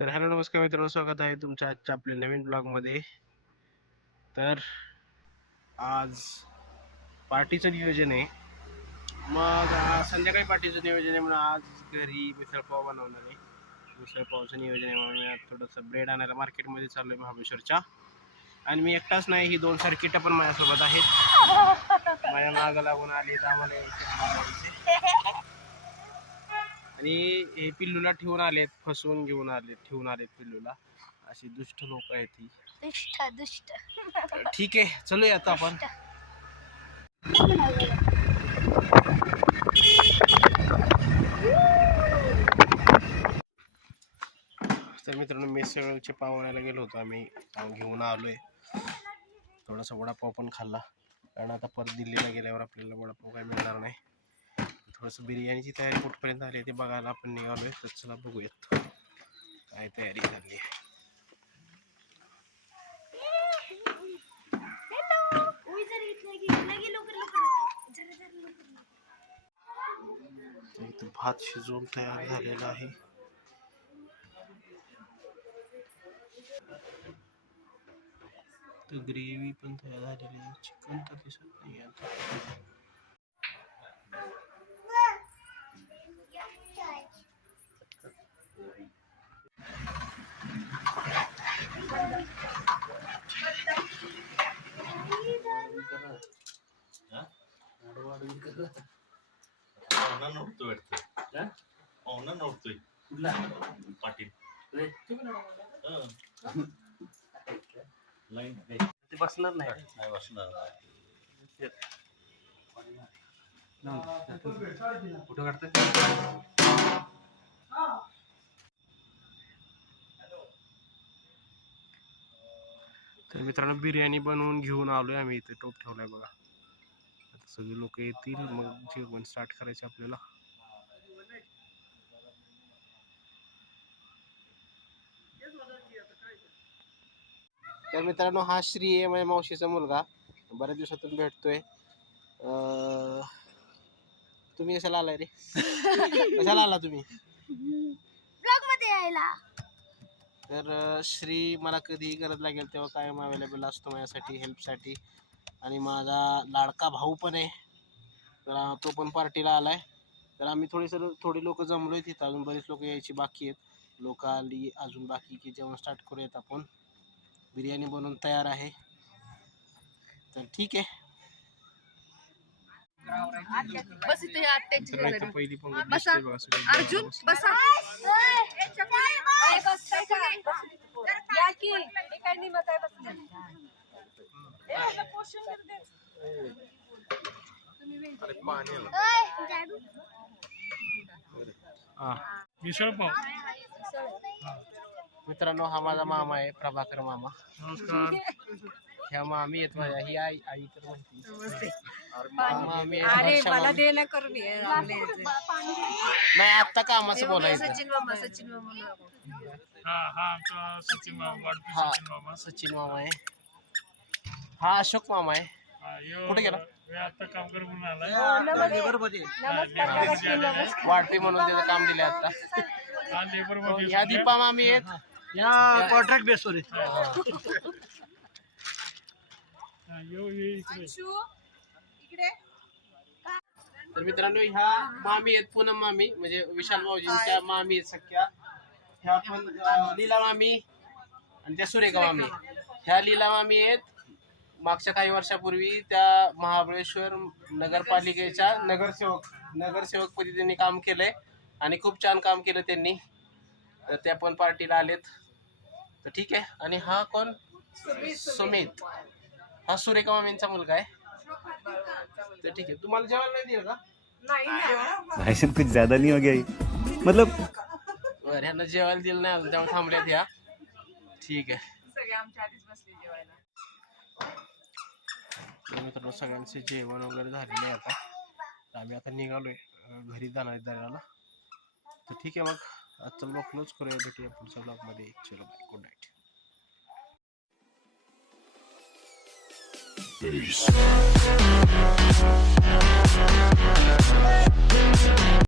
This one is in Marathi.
तर हॅलो नमस्कार मित्रांनो, स्वागत आहे तुमच्या आजच्या आपल्या नवीन ब्लॉगमध्ये. तर आज पार्टीचं नियोजन आहे. मग संध्याकाळी पार्टीचं नियोजन आहे म्हणून आज घरी मिसळपाव बनवणार आहे. मिसळपावचं नियोजन आहे म्हणून मी आज थोडंसं ब्रेड आणायला मार्केटमध्ये चाललो आहे महाबळेश्वरच्या. आणि मी एकटाच नाही, ही 2 सर्किटं पण माझ्यासोबत आहेत. माझ्या मागं लागून आले तर आम्हाला आणि हे पिल्लूला ठेवून आलेत, फसवून घेऊन आलेत, ठेवून आलेत पिल्लूला. अशी दुष्ट लोक आहेत ही. दुष्ट. ठीक आहे, चलूया आता आपण. तर मित्रांनो, मिसळचे पाव आणायला गेलो होतो आम्ही, घेऊन आलोय. थोडासा वडापाव पण खाल्ला, कारण आता परत दिल्लीला गेल्यावर आपल्याला वडापाव काय मिळणार नाही. थोडंसं बिर्याणीची तयारी कुठपर्यंत आली ते बघायला आपण निघालोय. तर चला बघूयात काय तयारी झाली आहे. इथं भात शिजवून तयार झालेला आहे. तर ग्रेव्ही पण तयार झालेली आहे. चिकन तर दिसत नाही आता. पाटील ते बसणार नाही बसणार. कुठं काढतात? तर मित्रांनो, बिर्याणी बनवून घेऊन आलोय आम्ही. इथे टोप ठेवलाय बघा. आता सगळे लोक येतील, मग जेवण स्टार्ट करायचं आपल्याला. तर मित्रांनो, हा श्री आहे, माझ्या मावशीचा मुलगा. बऱ्याच दिवसातून भेटतोय. तुम्ही कशाला आलाय रे? कशाला आला तुम्ही? ब्लॉग मध्ये यायला. तर श्री मला कधीही गरज लागेल तेव्हा कायम अवेलेबल असतो माझ्यासाठी, हेल्पसाठी. आणि माझा लाडका भाऊ पण आहे, तर तो पण पार्टीला आलाय. तर आम्ही थोडी लोक जमलोय तिथं. अजून बरेच लोक यायची बाकी आहेत. लोक आली अजून बाकी की जेवण स्टार्ट करूयात आपण. बिर्याणी बनवून तयार आहे, तर ठीक आहे. बस इथे पहिली पंगत बसा. दिसते बघा सगळी. अर्जुन बसा. या की हे काय निमत आहे बस. मित्रांनो, हा माझा मामा आहे, प्रभाकर मामा. नमस्कार. ह्या मामी आहेत माझ्या. ही आई तर म्हणते मामी. अरे मला दे ना करून नाही, आत्ता कामाचं बोलायचं. सचिन मामा सचिन मामा. सचिन मामा आहे. हा अशोक मामा आहे. कुठे गेला? वाटपी म्हणून त्याचं काम दिले आता. ह्या दीपा मामी आहेत, या कॉन्ट्रॅक्ट बेसवर. तर मित्रांनो, ह्या मामी आहेत पूनम मामी, म्हणजे विशाल भाऊजींच्या मामी आहेत सख्या. ह्या पण लीला मामी आणि त्या सुरेखा मामी. ह्या लीला मामी आहेत, मागच्या काही वर्षापूर्वी त्या महाबळेश्वर नगरपालिकेच्या नगरसेवकपदी त्यांनी काम केलंय आणि खूप छान काम केलं त्यांनी. तर त्या पण पार्टीला आलेत, तर ठीक आहे. आणि हा कोण? सुमित. हा सुरेखा मामींचा मुलगा आहे, तर ठीक आहे. तुम्हाला जेवायला नाही दिलं का? भाई साहब कुछ ज्यादा नहीं हो गया ये? मतलब ह्यांना जेवायला दिलं नाही अजून, त्यामुळे थांबल्यात ह्या. ठीक आहे. मित्रांनो, सगळ्यांचे जेवण वगैरे झालेलं आहे आता. आम्ही आता निघालोय घरी जाणार दर्याला. तर ठीक आहे, मग आजचा ब्लॉग क्लोज करूया, भेटूया पुढच्या ब्लॉग मध्ये. चलो बाय, गुड नाईट.